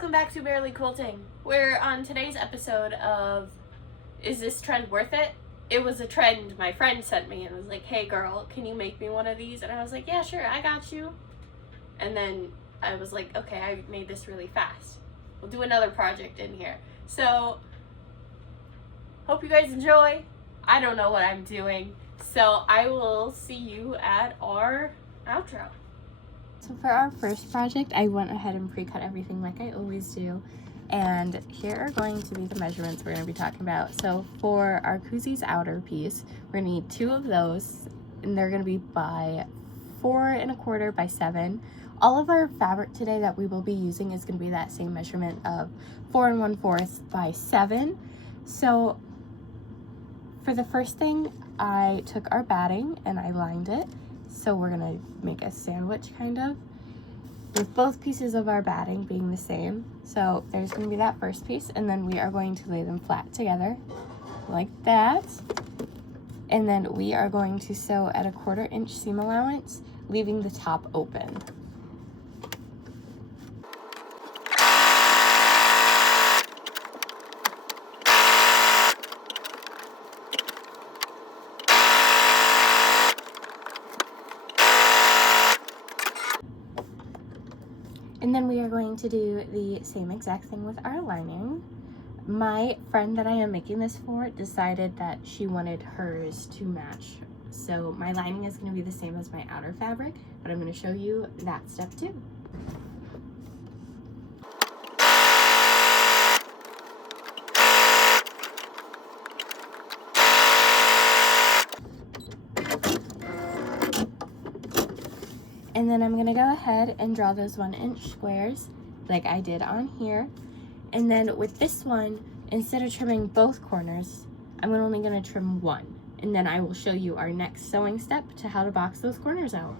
welcome back to Barely Quilting. We're on today's episode of Is This Trend Worth It? It was a trend my friend sent me and was like, hey girl, can you make me one of these? And I was like, yeah, sure, I got you. And then I was like, okay, I made this really fast. We'll do another project in here. So, hope you guys enjoy. I don't know what I'm doing. So I will see you at our outro. So for our first project, I went ahead and pre-cut everything like I always do. And here are going to be the measurements we're going to be talking about. So for our Koozie's outer piece, we're going to need 2 of those, and they're going to be by 4 1/4 by 7. All of our fabric today that we will be using is going to be that same measurement of 4 1/4 by 7. So for the first thing, I took our batting and I lined it. So we're gonna make a sandwich kind of, with both pieces of our batting being the same. So there's gonna be that first piece, and then we are going to lay them flat together like that. And then we are going to sew at a 1/4 inch seam allowance, leaving the top open. And then we are going to do the same exact thing with our lining. My friend that I am making this for decided that she wanted hers to match. So my lining is going to be the same as my outer fabric, but I'm going to show you that step too. And then I'm gonna go ahead and draw those 1 inch squares like I did on here. And then with this one, instead of trimming both corners, I'm only gonna trim one. And then I will show you our next sewing step to how to box those corners out.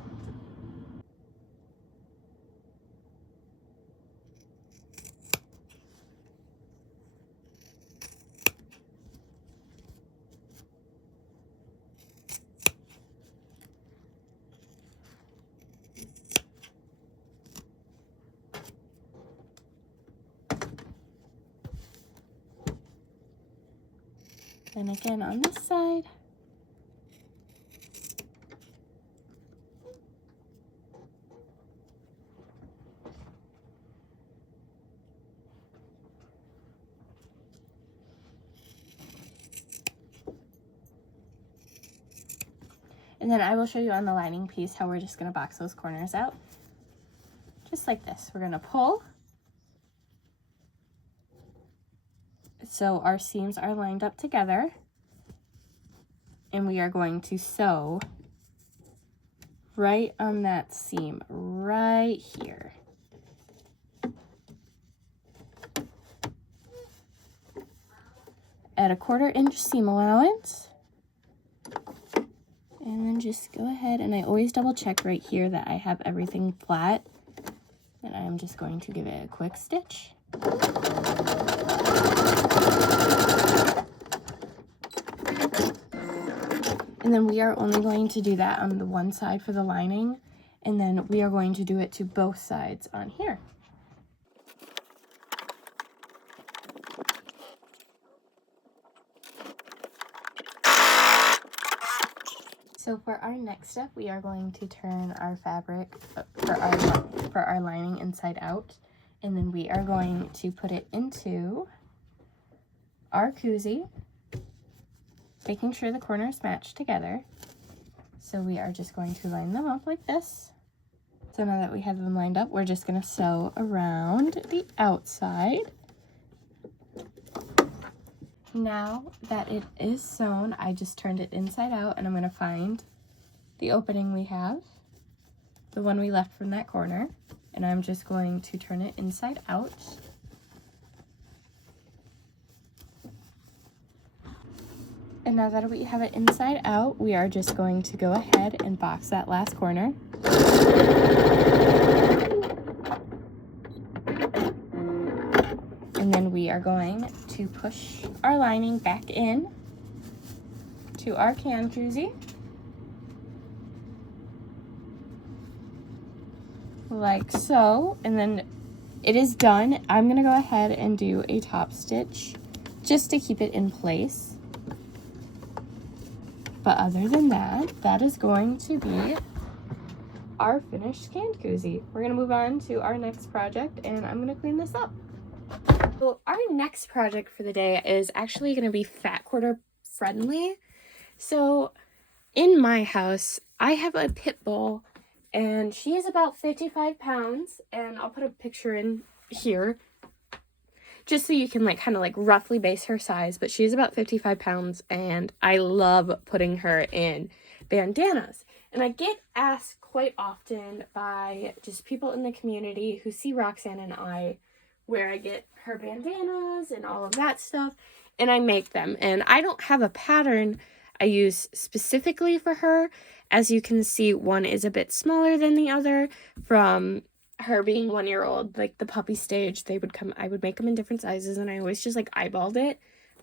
And again on this side. And then I will show you on the lining piece how we're just gonna box those corners out. Just like this. We're gonna pull. So our seams are lined up together, and we are going to sew right on that seam right here. At a 1/4 inch seam allowance. And then just go ahead, and I always double check right here that I have everything flat. And I'm just going to give it a quick stitch. And then we are only going to do that on the one side for the lining, and then we are going to do it to both sides on here. So for our next step, we are going to turn our fabric for our lining inside out, and then we are going to put it into our Koozie, making sure the corners match together. So we are just going to line them up like this. So now that we have them lined up, we're just going to sew around the outside. Now that it is sewn, I just turned it inside out, and I'm going to find the opening we have, the one we left from that corner, and I'm just going to turn it inside out. And now that we have it inside out, we are just going to go ahead and box that last corner. And then we are going to push our lining back in to our can Koozie, like so, and then it is done. I'm gonna go ahead and do a top stitch just to keep it in place. But other than that, that is going to be our finished canned koozie. We're gonna move on to our next project, and I'm gonna clean this up. So our next project for the day is actually gonna be fat quarter friendly. So in my house, I have a pit bull, and she is about 55 pounds, and I'll put a picture in here just so you can like kind of like roughly base her size, but she's about 55 pounds, and I love putting her in bandanas. And I get asked quite often by just people in the community who see Roxanne and I where I get her bandanas and all of that stuff, and I make them. And I don't have a pattern I use specifically for her. As you can see, one is a bit smaller than the other from her being 1 year old, like the puppy stage. I would make them in different sizes, and I always just like eyeballed it.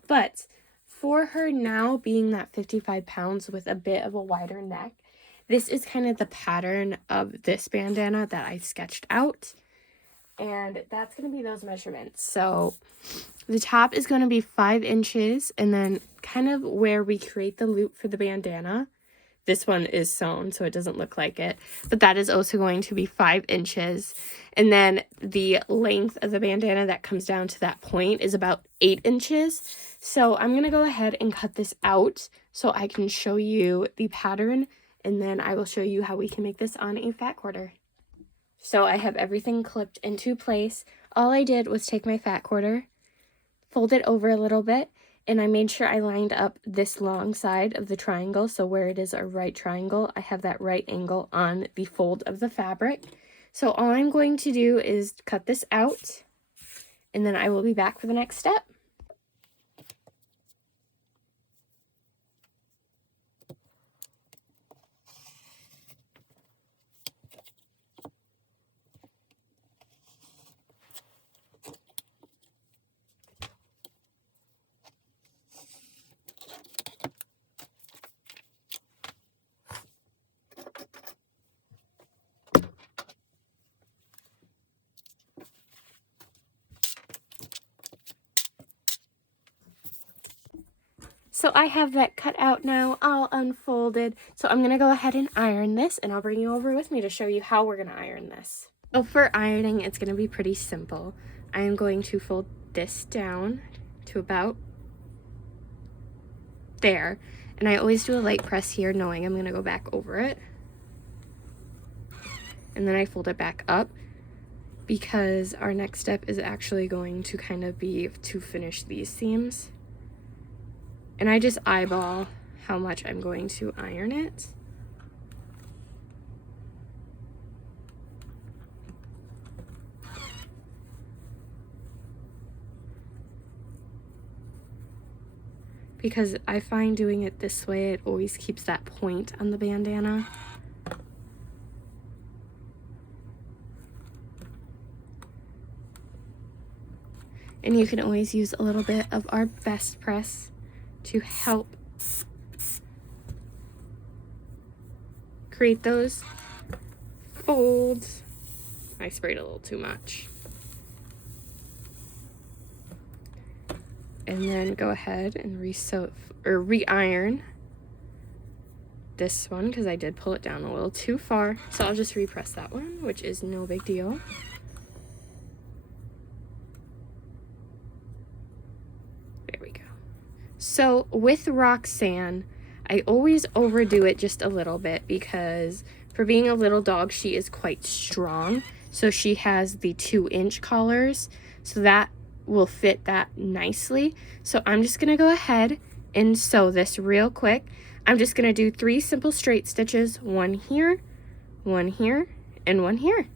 But for her now being that 55 pounds with a bit of a wider neck, this is kind of the pattern of this bandana that I sketched out. And that's going to be those measurements. So the top is going to be 5 inches, and then kind of where we create the loop for the bandana, this one is sewn, so it doesn't look like it, but that is also going to be 5 inches. And then the length of the bandana that comes down to that point is about 8 inches. So I'm going to go ahead and cut this out so I can show you the pattern, and then I will show you how we can make this on a fat quarter. So I have everything clipped into place. All I did was take my fat quarter, fold it over a little bit, and I made sure I lined up this long side of the triangle. So where it is a right triangle, I have that right angle on the fold of the fabric. So all I'm going to do is cut this out, and then I will be back for the next step. So I have that cut out now, all unfolded. So I'm going to go ahead and iron this, and I'll bring you over with me to show you how we're going to iron this. So for ironing, it's going to be pretty simple. I am going to fold this down to about there. And I always do a light press here, knowing I'm going to go back over it. And then I fold it back up, because our next step is actually going to kind of be to finish these seams. And I just eyeball how much I'm going to iron it. Because I find doing it this way, it always keeps that point on the bandana. And you can always use a little bit of our best press to help create those folds. I sprayed a little too much. And then go ahead and re-iron this one, because I did pull it down a little too far. So I'll just repress that one, which is no big deal. So with Roxanne, I always overdo it just a little bit, because for being a little dog, she is quite strong. So she has the 2-inch collars, so that will fit that nicely. So I'm just going to go ahead and sew this real quick. I'm just going to do 3 simple straight stitches, one here, and one here.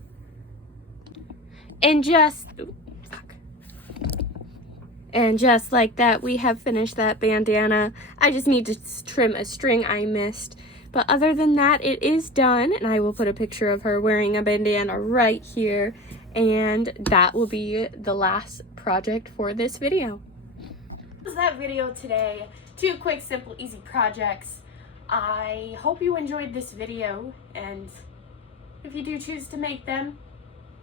And just like that, we have finished that bandana. I just need to trim a string I missed. But other than that, it is done. And I will put a picture of her wearing a bandana right here. And that will be the last project for this video. That was that video today. 2 quick, simple, easy projects. I hope you enjoyed this video. And if you do choose to make them,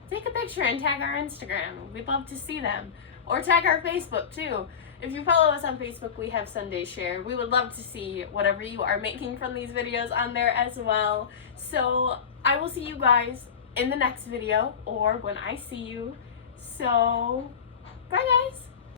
take a picture and tag our Instagram. We'd love to see them. Or tag our Facebook too. If you follow us on Facebook, we have Sunday Share. We would love to see whatever you are making from these videos on there as well. So I will see you guys in the next video, or when I see you. So, bye guys!